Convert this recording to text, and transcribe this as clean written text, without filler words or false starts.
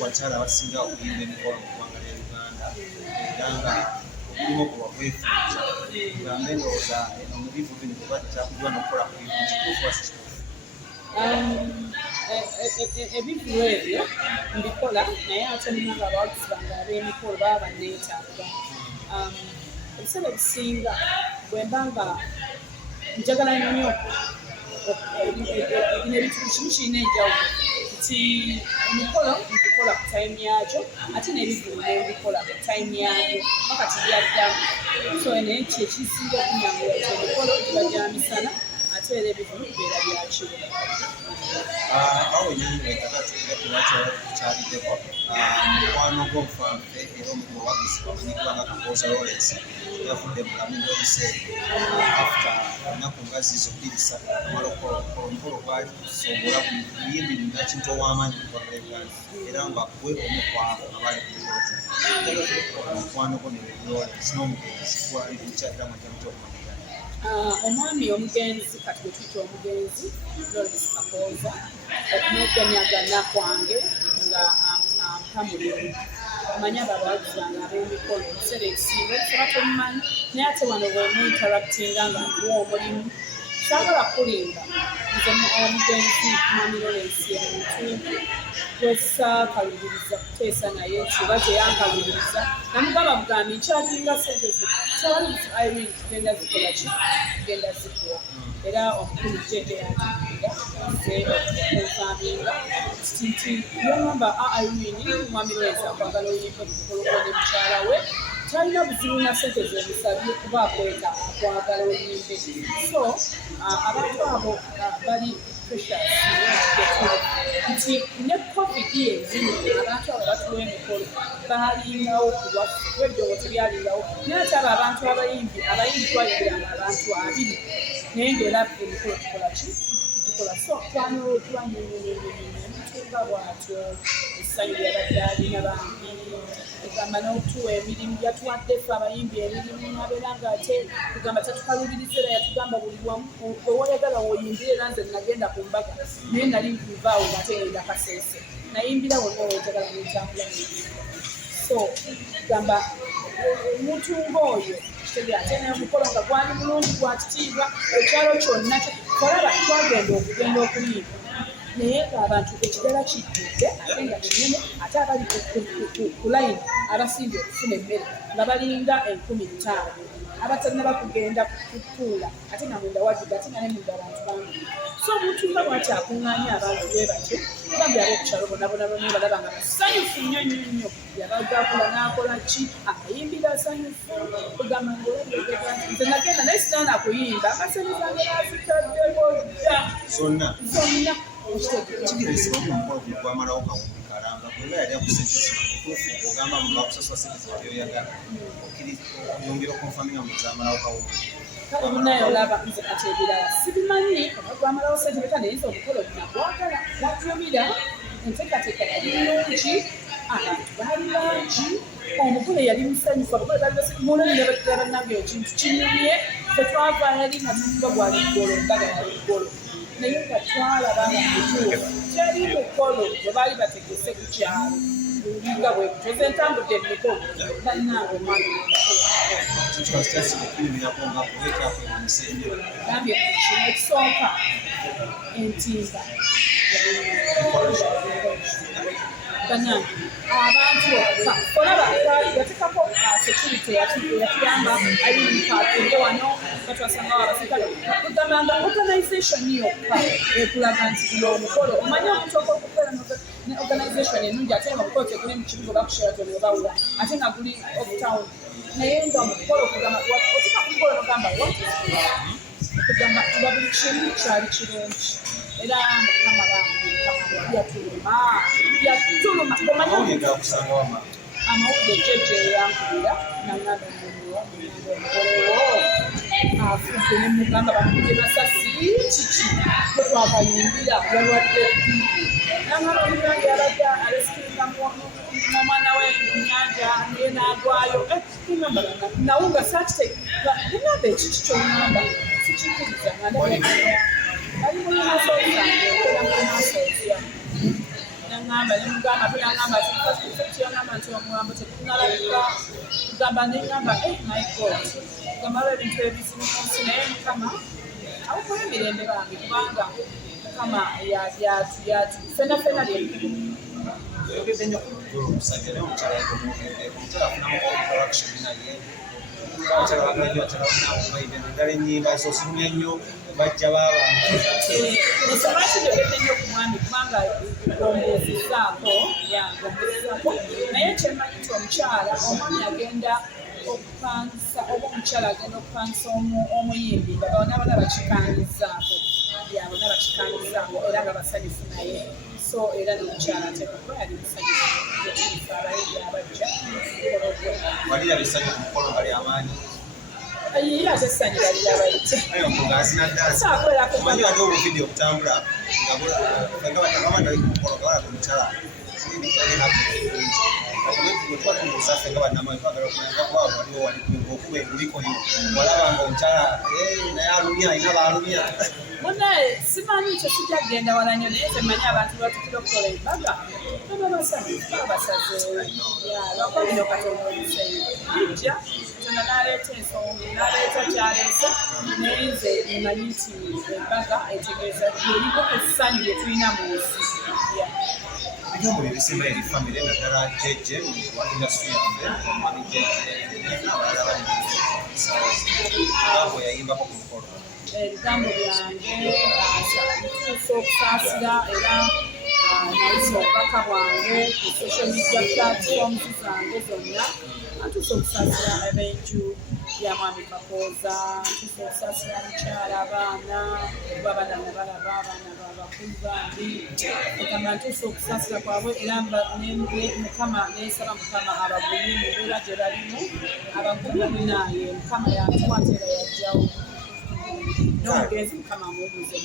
Abakyala abasinga okuyimba emikolo mu ggwanga lya Uganda era nga okulimu kuba kwefuuza gambe ndowooza omulivu bino kuba kyakuddwa n'okukola ku bintu kituufu wa kituufu? Ebivulu ebyo mbikola naye ate nina nga abawagizi bange ab'emikolo baba banneetaaga. Ebiseera ebisinga bwe mba nga njagala nnyo kimu kirina enjawulo nti omukolo mbikola ku time yakyo ate n'ebivulu nebikola ku time yabyo wakati byaddamu. So naye kyekisinga okunyangula nti emikolo giba gya misana ate era ebivulu bibeera byakiro. Awo nyinyi kyaliddeko mukwano gw'obufanfe era omuwagizi bamanyikibwa nga Kakoza Lawrence yafudde mulamu ng'ebiseera after ennaku nga zizo 2-3 amala okukola omukolo gwasobola buyimbi nina kintu ow'amaanyi mu ggwanga lya Uganda era nga gwe omu ku abo abali ku mukolo mukwano gwo ne Lawrence n'omugenzi gwali kyaddamu ajjamuti okumanyira. Omwami omugenzi kati gwe tuyita omugenzi Lawrence Kakoza okumegganyagana kwange nga ampa mulimu manya abawagizi bange ab'emikolo ebiseera ebisinga okuba tomumanyi naye ate wano bwemu interactinga nga nkuwa omulimu saagala kulimba nze omugenzi mwami Lawrence omuntu gwesaakalubiriza kuteesa naye kiba teyankalubiriza namugamba bugambi nkyalinga sente kyali Irene tugenda zikola ki tugenda zikuwa era omukulu jeje yanjigirira nze okukonfaminga nti yagamba Irene mwami Lawrence akwagala oyimba omukolo ne mukyala we talina buzibu na sente zemusabye kuba akweta akwagala oyimbe. So abantu abo bali precious nti ne covid yezino abantu abo batuwa emikolo balingawo kuweddewo tebyalingawo naye ate abo abantu abayimbi twayimbiranga abantu 2 naye ngaera emikolo tukola ki tukola. So twanyotuba bwatyo essanyu lyabadde alina bangi tugamba n'otuwa emirimu yatuwadde ffe abayimbi emirimu abeera nga ate tugamba tatukalubiriza era yatugamba buli wamu owayagala woyimbire era nze nagenda ku mbaga naye nali nvaawo ngate ngenda Kasese nayimbira wonna owayagala nentambula n'ebintu. So tugamba omuntu ng'oyo kitebya ate n'omukolo nga gwali mulungi gwa kitiibwa ekyalo kyonna kolaba twagenda okuyimba naye ng'abantu ekidala kijjudde ate nga kinene ate abali ku layini abasinga okufuna emmere nga balinga 15 abatalina bakugenda kutuula ate nga munda wajjudde ate nga ne munda abantu bangi. So omuntu nga bw'ati akuŋŋaanya abantu bwe batyo bambi ab'okukyalo bonna balaba nga basanyufu nnyo nnyo yabagakula n'akola ki akayimbira asanyufu kugamba ngaolabirega nti nze nagenda naye sinaana kuyimba akasente zange nazitaddeko dda zonna kigeresebwa ku mukolo gwe gwamalawo kawumbi kalanga bweba yali akusente tuufu ogamba bakusasula sente zebyoyagala oyongera okunfaminga mu zamalawo kawumbi kale munaye olaba nze kati ebirala sibimanyi gwamalawo sente beka nayinza omukolo nagwagala gatumira enteekateeka yali nnungi abantu baali bangi omukolo yali musanyufu mulonda bannabyo ekintu kinyumye fetwava yali nga tukuba gwali ggolo embaga yali ggolo naye nga twalaba nga kutuufu kyali mukolo gwe baali bategese ku kyalo nga bwe kutoza entambudde emikolo bannange omwami gambye kino ekisooka entimba bannange abantu okka olaba yatekako security yatuyamba ayinipatinde wano batwasangawo abasirikale kugambanga organisation yokka ekulaga nti guno omukolo omanye omuntu okubeera ne organisation ennungi ate nga omukolo teguli mu kibuga oba ku Sheraton obawula ate nga guli off town naye nga omukolo kugamba otuka ku mukolo nogamba tugamba tuba buli kimu kyali kirungi era mukama bange yatuluma amawulire gakusanga wama amawulire jeje yankubira nangamba omukolewo afudde nemugamba bamugye basasi kiki bwe twakayimbira yalwadde nangamba muyange yabadde alesikiringa n'omwana we nyanja naye n'agwayo ngamba nawunga sakitegeka nengamba ekiki kyongamba sikikiriza ali mulinasoosange era mulinasoosia nangamba nemugamba tunangamba kyongamba nti omulambo tetunalabika gamba nengamba my god gamba aba ebintu ebizibu munsi naye mukama awukola emirembe bange kubanga mukama fenafena yogedde nnyo ku lugero omusajja naye omukyala omukyala afunamu interaction naye abakyala bagala nnyo akyala bafunamumayibe naddala ennyimba zosirumya nnyo bajja baabantu lwaki njogedde nnyo ku mwami kubanga ombuuzizaako naye kyemanyi nti omukyala omwami agenda okupangisa oba omukyala agenda okupangisa omuyimbi nga bonna bakikangizaako bonna bakikangizaako era nga basanyufu naye so era n'omukyala ateeka kuba yali musanyufu ekifa abayimbi abajja wali yabisanye ku mukolo nga lyamaanyi era ate essanyu bali abayite omanyi wali obuvidiyo okutambula ngabatamamandali ku mukolo nga balaga omukyala twatumuusafe nga bannamawe twagala okumanya kuba waliwo okuba ebulikoni walabanga omukyala naye alumya alina baalumya munaye simanyi kyo kijja kgenda wala nnyo naye zemanyi abantu batukira okukola embaga baba basanyufu baba basazeewo lwakuba bino katonda omuseeyo bijja katonda n'aleeta ensonga n'aleeta kyaleese naye nze mmanyi nti embaga etegeeza lyerimu essanyu lye tulina mu nsi ebigambo bye bisemba eri famire naddala jeje wa industry yaffe omwami jeje n'abalala bali ebigambo yayimbako ku mukolo ebigambo byange ntuusa okusaasira era nayisa obubaka bwange ku social media platforms zange zonna ntuusa okusaasira ebenju ya mwami Kakooza ntuusa okusaasira mukyala abaana kuba abaana nabalaba abaana babakulu bambi mukama ntuusa okusaasira kwabwe era mukama nesaba mukama abagumye mu mbeera gye balimu abagumye munaye mukama yantuwa ate era yajjawo n'omugenzi mukama amubuuze